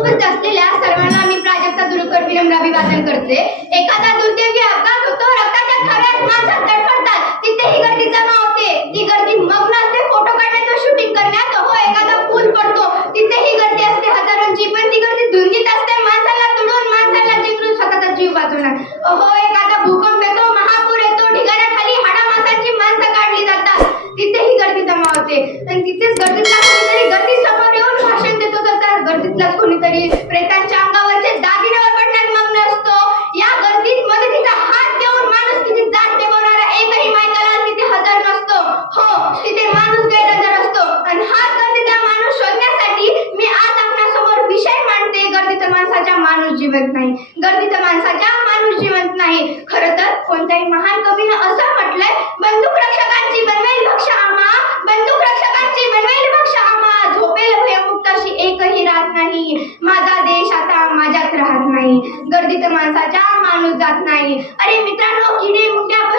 उपस्थित असलेल्या सर्वांना मी प्राजक्ता दुरुकर विनम्र अभिवादन करते एखादा दुर्दैवी अपघात होतो रक्ताच्या खऱ्यात माणसात तडफडतात. तिथे ही गर्दी जमा होते ती गर्दी मग्न असते फोटो काढण्यात व शूटिंग करण्यात हो एखादा पूल पडतो. तिथे ही गर्दी असते हजारोंची पण ती गर्दी धुंदीत असते माणसाला तुडून माणसाला जिंकून स्वतःचा जीव वाचवणार हो एखादा भूकंप येतो महापूर येतो ढिगाऱ्याखाली हाडा माणसांची माणसं काढली जातात तिथे ही गर्दी जमा होते आणि तिथेच गर्दीतला कोणीतरी गर्दी समोर येऊन भाषण देतो तर त्या गर्दीतलाच कोणीतरी प्रेतांच्या अंगावरचे दागिन्यावर पडण्यात मग्न असतो या गर्दीत मदतीचा हात देऊन माणूस किती जात देवणारा एकही मायकाला तिथे हजर नसतो हो तिथे माणूस गैरहजर असतो आणि हाच गर्दीचा माणूस शोधण्यासाठी मी आज आपल्यासमोर विषय मांडते गर्दीत माणसाच्या माणूस जिवंत नाही. गर्दीत माणसाच्या माणूस जिवंत नाही. खरं तर कोणत्याही महान कवीनं असं म्हटलंय बंदूक रक्षकांची बनवेल भक्ष आम्हा बंदूक रक्षकांची बनवेल भक्ष आम्हा. झोपेल भयमुक्त अशी एकही राहत नाही. माझा देश आता माझ्यात राहत नाही. गर्दीत माणसाच्या माणूस जात नाही. अरे मित्रांनो किडे मुंग्या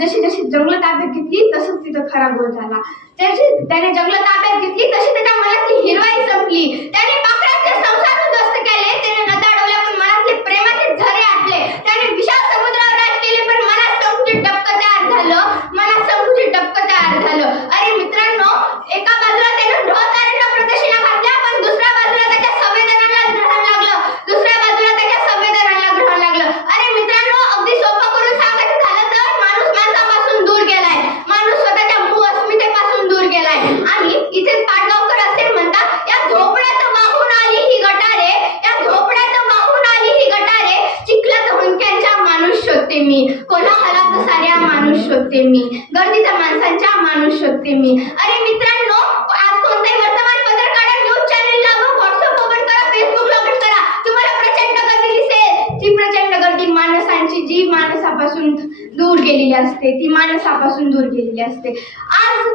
जशी जशी जंगल ताब्यात घेतली तसंच तिथं खरा होत झाला. त्याची त्याने जंगल ताब्यात घेतली तशी त्याच्या मनातली हिरवा संपली त्याने पाकळ्यातले संसार उद्ध्वस्त केले त्याने नद्या अडवल्या पण मनातले प्रेमाचे झरे आटले त्याने विशाल समुद्रावर राज केले पण मनात संकुचित डबकं तयार झालं मनात संकुचित डबकं तयार झालं अरे मित्रांनो एका बाजूला त्याने ढोताऱ्यांना प्रदक्षिणा घातल्या पण दुसऱ्या बाजूला त्याच्या संवेदनाला ग्रहण लागलं दुसऱ्या बाजूला त्याच्या संवेदनाला ग्रहण लागलं अरे मित्रांनो अगदी सोपं करून सांगायचं झालं तर माणूस माणसापासून दूर गेलाय माणूस स्वतःच्या मूळ अस्मितेपासून दूर गेलाय आणि इथेच पाडगावकर असे म्हणतात या झोपड्यात वाहून आली ही गटारे या झोपड्यात वाहून आली ही गटारे चिखलात हुंक्यांच्या माणूस शोधते मी कोलाहलात साऱ्या माणूस शोधते मी. गर्दीच्या माणसांच्या माणूस शोधते मी. अरे मित्रांनो आज कोणताही वर्तमानपत्र काढा न्यूज चॅनल लावा व्हॉट्सअप ओपन करा फेसबुक लॉग इन करा. तुम्हाला प्रचंड गर्दी दिसेल. ती प्रचंड गर्दी माणसांची जी माणसापासून दूर गेलेली असते ती माणसापासून दूर गेलेली असते. आज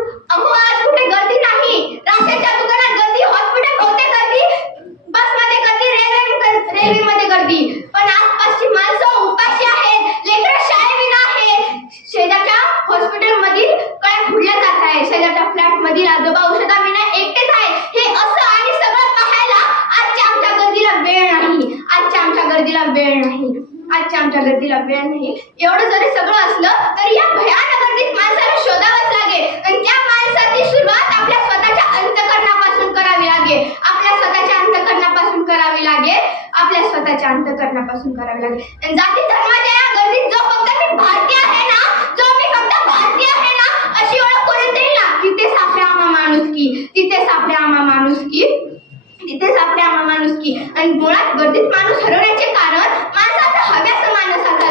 प्रकारची आमच्या गर्दीला वेळ नाही. एवढं जरी सगळं असलं तरी या भयानक गर्दीत माणसाला शोधावंच लागेल. आणि त्या माणसाची सुरुवात आपल्या स्वतःच्या अंतकरणापासून करावी लागेल. आपल्या स्वतःच्या अंतकरणापासून करावी लागेल. आपल्या स्वतःच्या अंतकरणापासून करावी लागेल. आणि जाती धर्माच्या या गर्दीत जो फक्त मी भारतीय आहे ना जो मी फक्त भारतीय आहे ना अशी ओळख करून देईल ना तिथे आपल्या आम्हा माणूस की तिथे सापड्या आम्हा माणूस की तिथेच आपल्या आम्हा माणूस की. आणि मुळात गर्दीत माणूस हरवण्याचे कारण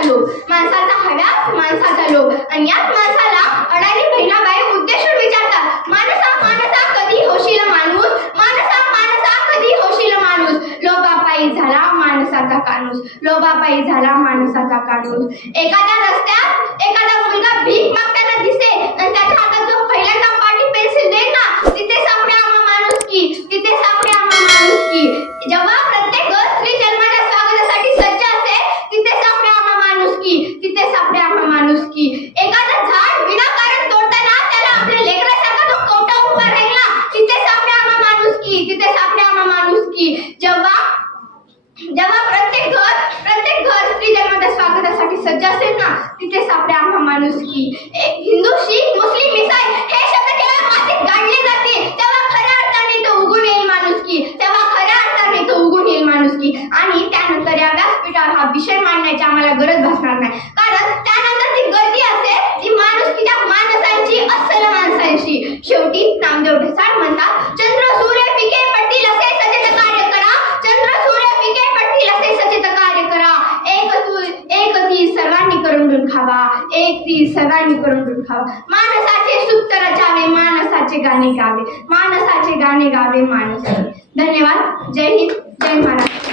माणसाचा माणसाचा हव्यास माणसाचा लोभ. आणि याच माणसाला अडाणी बहिणाबाई उद्देशून विचारतात. माणसा माणसा कधी होशील माणूस? माणसा माणसा कधी होशील माणूस? लोभापायी झाला माणसाचा कानूस. लोभापायी झाला माणसाचा कानूस. एखाद्या रस्त्यात एखादा मुलगा भीक मागताना दिसे आणि त्याच्या हातात जो पहिल्यांदा पाटी पेन्सिल देईल ना तिथे सापडे आम्हा माणूस की तिथे सापडे आम्हा माणूस की जेव्हा प्रत्येक स्त्री जन्माच्या स्वागतासाठी सज्ज असेल तिथे सापडे आम्हा माणूस की तिथे सापडे आम्हा माणूस की एखादं झाड विनाकारण तोडताना त्याला आपल्या लेकरासारखा तो कोटा उभा राहिला. तिथे सापडे आम्हा माणूस की तिथे सापडे आम्हा माणूस की. जेव्हा जेव्हा प्रत्येक घर प्रत्येक घर स्त्री जन्माच्या स्वागतासाठी सज्ज असेल ना तिथे सापडे आम्हा माणूस की. एक हिंदू शीख मुस्लिम मिसाई हे शब्द जेव्हा मातीत गाडले जाते. तेव्हा खऱ्या अर्थाने तो उगून येईल माणूस की. तेव्हा खऱ्या अर्थाने तो उगून येईल माणूस की. आणि त्यानंतर या व्यासपीठावर हा विषय मांडण्याची आम्हाला गरज भासणार नाही कारण त्यानंतर ती गर्दी असेल ती माणूस की त्या माणसांची अस्सल माणसांची शेवटी नामदेव ढसाळ म्हणतात चंद्र सूर्य पिके पडतील असे सचेत कार्य करा चंद्र सूर्य पिके पडतील असे सचेत कार्य करा एक तू एक ती सर्वांनी करून खावा एक गाणी करून खावा. माणसाचे सूत्र रचावे माणसाचे गाणे गावे. माणसाचे गाणे गावे माणसाचे धन्यवाद. जय हिंद. जय महाराष्ट्र.